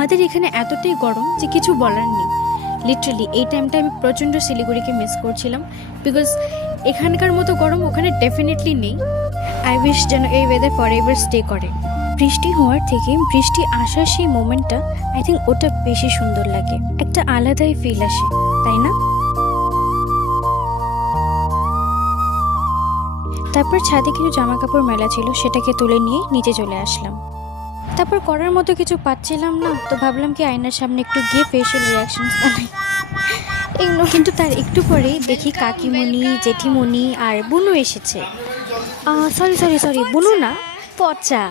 আমাদের এখানে এতটাই গরম যে কিছু বলার নেই। লিটারালি এই টাইমটা আমি প্রচণ্ড শিলিগুড়িকে মিস করছিলাম, বিকজ এখানকার মতো গরম ওখানে ডেফিনেটলি নেই। আই উইশ যেন এই ওয়েদার ফর এভার স্টে করে। বৃষ্টি হওয়ার থেকে বৃষ্টি আসার সেই মোমেন্টটা আই থিঙ্ক ওটা বেশি সুন্দর লাগে, একটা আলাদাই ফিল আসে, তাই না? তারপর ছাদে কিছু জামা কাপড় মেলা ছিল, সেটাকে তুলে নিয়ে নিচে চলে আসলাম। তারপর করার মতো কিছু পাচ্ছিলাম না, তো ভাবলাম কি আয়নার সামনে একটু গিয়ে ফেশিয়াল রিয়াকশনস বানাই এগুলো। কিন্তু তার একটু পরেই দেখি কাকিমণি, জেঠিমণি আর বুনু এসেছে। সরি সরি সরি, বুনু না, পচা।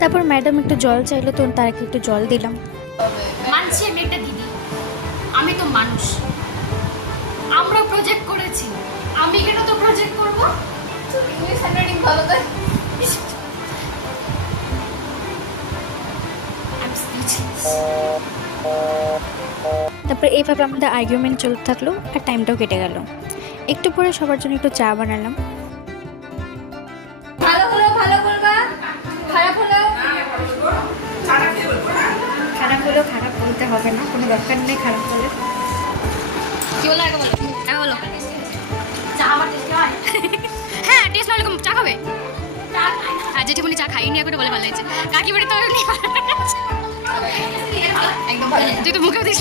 তারপর ম্যাডাম একটু জল চাইলো, তো তাকে একটু জল দিলাম। মানছি আমি একটা দিদি, আমি তো মানুষ, আমরা প্রজেক্ট করেছি, আমি কেন তো প্রজেক্ট করবো? ইংলিশ হ্যান্ডরাইটিং ভালো তাই। তারপর এইভাবে আমাদের আর্গুমেন্ট চলতে থাকলো আর টাইমটাও কেটে গেল। একটু পরে সবার জন্য একটু চা বানালাম। ভালো হলো ভালো বলবা, খারাপ হলো খারাপ হলো খারাপ বলতে হবে না, কোনো দরকার নেই খারাপ হলে। কি বলো আগে বলো, হ্যাঁ বলো। চা আমার টেস্ট হয়? হ্যাঁ টেস্ট হলে চা খাবে? আর যেটা চা খাইনি এখন বলে ভালো হয়েছে, কাকিবাড়ি তো একদম তুই তো মুখেও দিস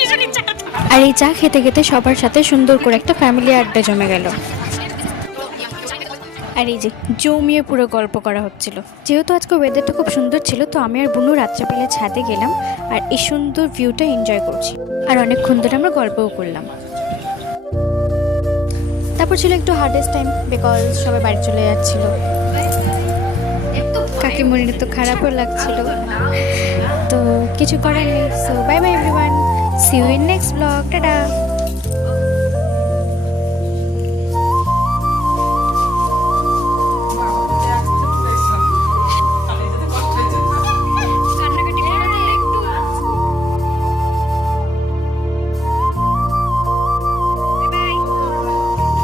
কিছু নিচ্ছে। আর এই চা খেতে খেতে সবার সাথে সুন্দর করে একটা ফ্যামিলি আড্ডা জমে গেল। আর এই যে জমিয়ে পুরো গল্প করা হচ্ছিল। যেহেতু আজকে ওয়েদারটা খুব সুন্দর ছিল, তো আমি আর বুনু রাত্রেবেলা ছাদে গেলাম আর এই সুন্দর ভিউটা এনজয় করছি। আর অনেকক্ষণ ধরে আমরা গল্পও করলাম। তারপর ছিল একটু হার্ডেস্ট টাইম, বিকজ সবাই বাড়ি চলে যাচ্ছিল। কাকিমণির তো খারাপও লাগছিল, তো কিছু করার নেই। So bye bye everyone, see you in next blog, tata.